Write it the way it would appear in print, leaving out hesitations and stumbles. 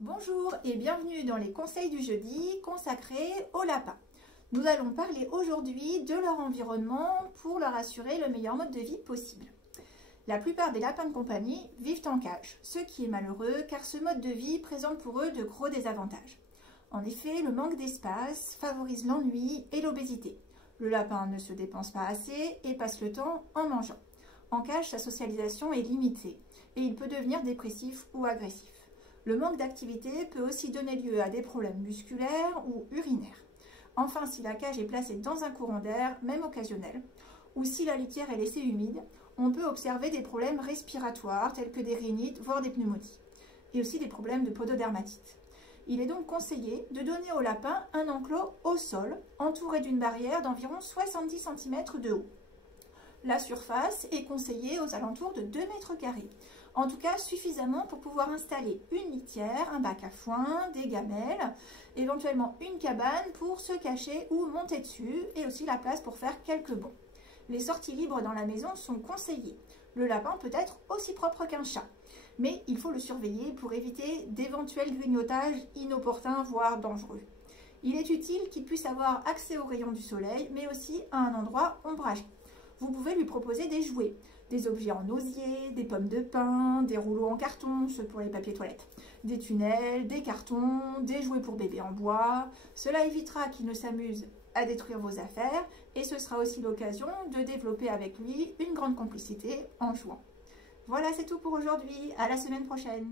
Bonjour et bienvenue dans les conseils du jeudi consacrés aux lapins. Nous allons parler aujourd'hui de leur environnement pour leur assurer le meilleur mode de vie possible. La plupart des lapins de compagnie vivent en cage, ce qui est malheureux car ce mode de vie présente pour eux de gros désavantages. En effet, le manque d'espace favorise l'ennui et l'obésité. Le lapin ne se dépense pas assez et passe le temps en mangeant. En cage, sa socialisation est limitée et il peut devenir dépressif ou agressif. Le manque d'activité peut aussi donner lieu à des problèmes musculaires ou urinaires. Enfin, si la cage est placée dans un courant d'air, même occasionnel, ou si la litière est laissée humide, on peut observer des problèmes respiratoires tels que des rhinites, voire des pneumonies, et aussi des problèmes de pododermatite. Il est donc conseillé de donner au lapin un enclos au sol, entouré d'une barrière d'environ 70 cm de haut. La surface est conseillée aux alentours de 2 mètres carrés. En tout cas, suffisamment pour pouvoir installer une litière, un bac à foin, des gamelles, éventuellement une cabane pour se cacher ou monter dessus, et aussi la place pour faire quelques bonds. Les sorties libres dans la maison sont conseillées. Le lapin peut être aussi propre qu'un chat, mais il faut le surveiller pour éviter d'éventuels grignotages inopportuns, voire dangereux. Il est utile qu'il puisse avoir accès aux rayons du soleil, mais aussi à un endroit ombragé. Vous pouvez lui proposer des jouets, des objets en osier, des pommes de pin, des rouleaux en carton, ceux pour les papiers toilettes, des tunnels, des cartons, des jouets pour bébé en bois. Cela évitera qu'il ne s'amuse à détruire vos affaires et ce sera aussi l'occasion de développer avec lui une grande complicité en jouant. Voilà, c'est tout pour aujourd'hui. À la semaine prochaine.